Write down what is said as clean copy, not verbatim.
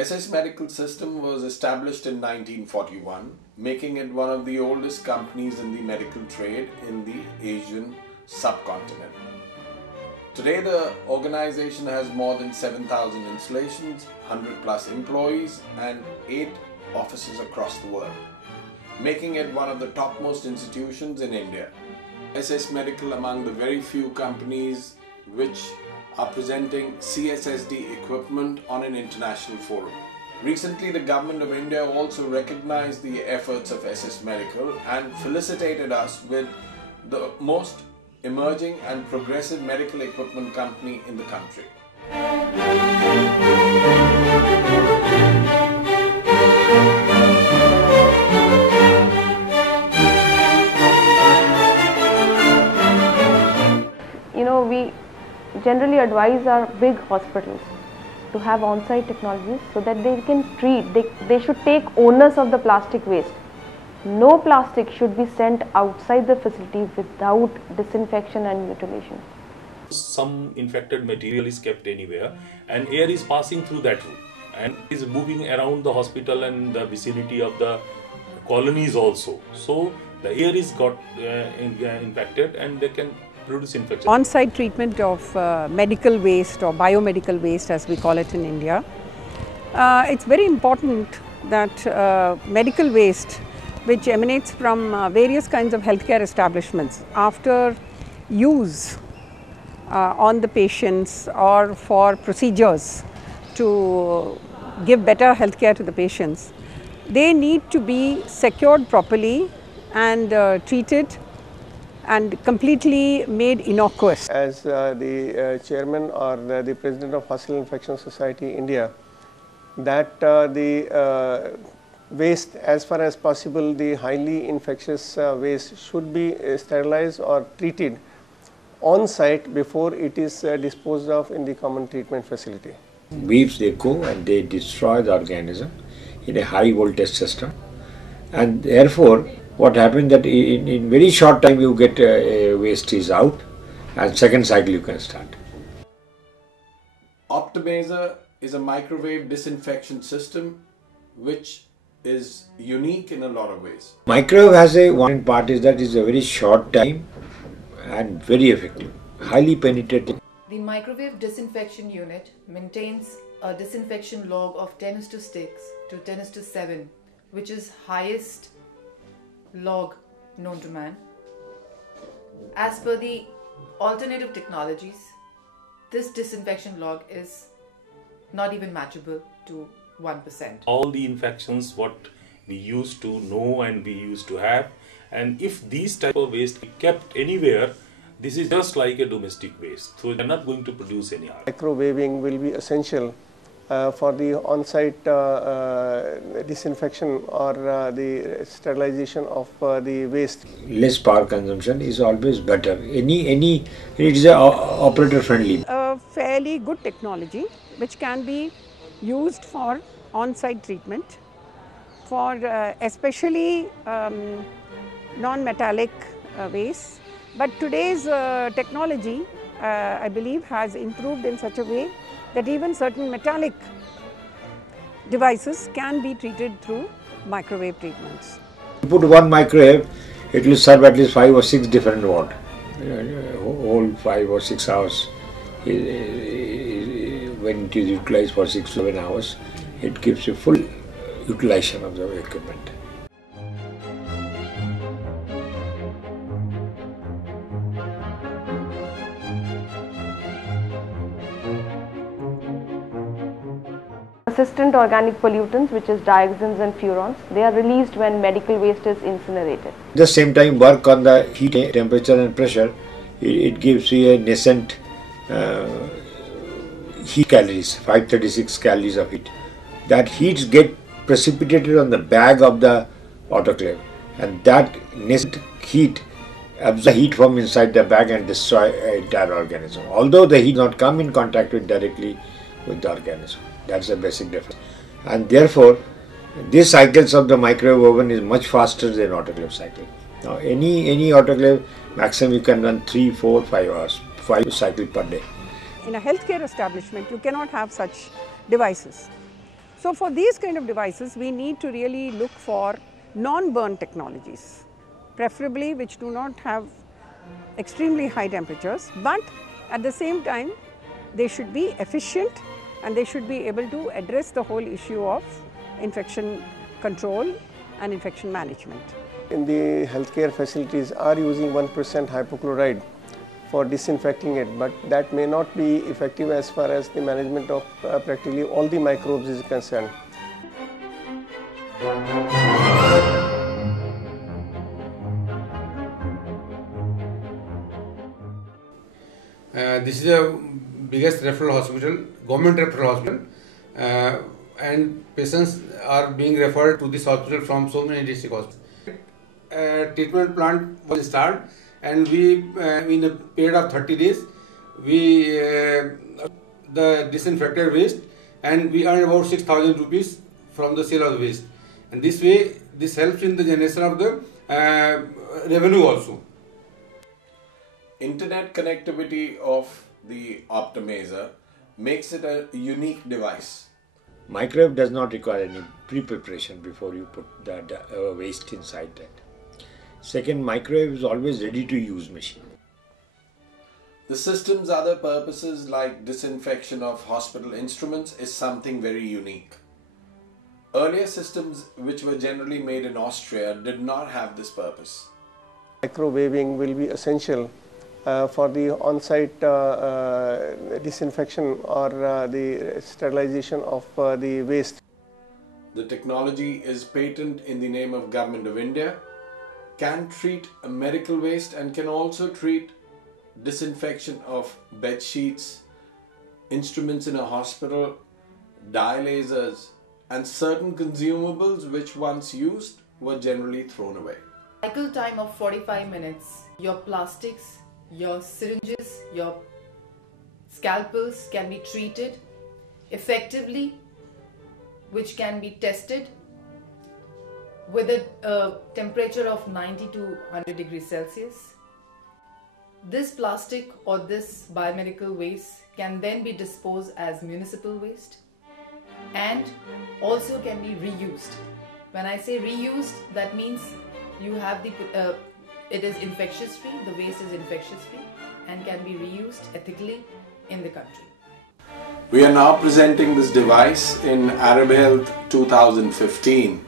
SS Medical System was established in 1941, making it one of the oldest companies in the medical trade in the Asian subcontinent. Today, the organization has more than 7,000 installations, 100 plus employees, and 8 offices across the world, making it one of the topmost institutions in India. SS Medical among the very few companies which are presenting CSSD equipment on an international forum. Recently, the Government of India also recognized the efforts of SS Medical and felicitated us with the most emerging and progressive medical equipment company in the country. We generally advise our big hospitals to have on-site technologies so that they can treat, they should take onus of the plastic waste. No plastic should be sent outside the facility without disinfection and mutilation. Some infected material is kept anywhere and air is passing through that route and is moving around the hospital and the vicinity of the colonies also. So the air is got infected and they can produce infection. On-site treatment of medical waste or biomedical waste, as we call it in India. It's very important that medical waste which emanates from various kinds of healthcare establishments after use on the patients or for procedures to give better healthcare to the patients, they need to be secured properly and treated and completely made innocuous. As the chairman or the president of Hospital Infection Society India, that the waste, as far as possible, the highly infectious waste should be sterilized or treated on site before it is disposed of in the common treatment facility. Weeds, they go and they destroy the organism in a high voltage system, and therefore what happened that in very short time you get waste is out and second cycle you can start. Optimaser is a microwave disinfection system which is unique in a lot of ways. Microwave has a one part is that it's a very short time and very effective, highly penetrating. The microwave disinfection unit maintains a disinfection log of 10:6 to 10:7, which is highest log known to man. As per the alternative technologies, this disinfection log is not even matchable to 1%. All the infections what we used to know and we used to have, and if these type of waste be kept anywhere, this is just like a domestic waste, so they are not going to produce any harm. Microwaving will be essential for the on-site disinfection or the sterilization of the waste. Less power consumption is always better. It is operator friendly. A fairly good technology which can be used for on-site treatment for especially non-metallic waste. But today's technology, I believe, has improved in such a way that even certain metallic devices can be treated through microwave treatments. You put one microwave, it will serve at least 5 or 6 different watt. Whole 5 or 6 hours. When it is utilized for 6 to 7 hours, it gives you full utilization of the equipment. Persistent organic pollutants, which is dioxins and furans, they are released when medical waste is incinerated. At the same time, work on the heat, temperature and pressure, it gives you a nascent heat calories, 536 calories of heat. That heat get precipitated on the bag of the autoclave, and that nascent heat absorbs the heat from inside the bag and destroy entire organism. Although the heat not come in contact directly with the organism. That's the basic difference. And therefore, these cycles of the microwave oven is much faster than autoclave cycle. Now, any autoclave, maximum you can run 3, 4, 5 hours, 5 cycles per day. In a healthcare establishment, you cannot have such devices. So for these kind of devices, we need to really look for non-burn technologies, preferably which do not have extremely high temperatures, but at the same time they should be efficient and they should be able to address the whole issue of infection control and infection management. In the healthcare facilities are using 1% hypochlorite for disinfecting it, but that may not be effective as far as the management of practically all the microbes is concerned. This is the biggest referral hospital, government referral hospital, and patients are being referred to this hospital from so many district hospitals. Treatment plant was started, and we, in a period of 30 days, we the disinfected waste, and we earn about 6,000 rupees from the sale of the waste. And this way, this helps in the generation of the revenue also. Internet connectivity of the Optimaser makes it a unique device. Microwave does not require any pre-preparation before you put the waste inside that. Second, microwave is always ready to use machine. The system's other purposes like disinfection of hospital instruments is something very unique. Earlier systems which were generally made in Austria did not have this purpose. Microwaving will be essential for the on-site disinfection or the sterilization of the waste. The technology is patent in the name of Government of India, can treat a medical waste and can also treat disinfection of bed sheets, instruments in a hospital, dye lasers, and certain consumables which once used were generally thrown away. Cycle time of 45 minutes. Your plastics, your syringes, your scalpels can be treated effectively, which can be tested with a temperature of 90 to 100 degrees Celsius. This plastic or this biomedical waste can then be disposed as municipal waste and also can be reused. When I say reused, that means you have the it is infectious free, the waste is infectious free and can be reused ethically in the country. We are now presenting this device in Arab Health 2015.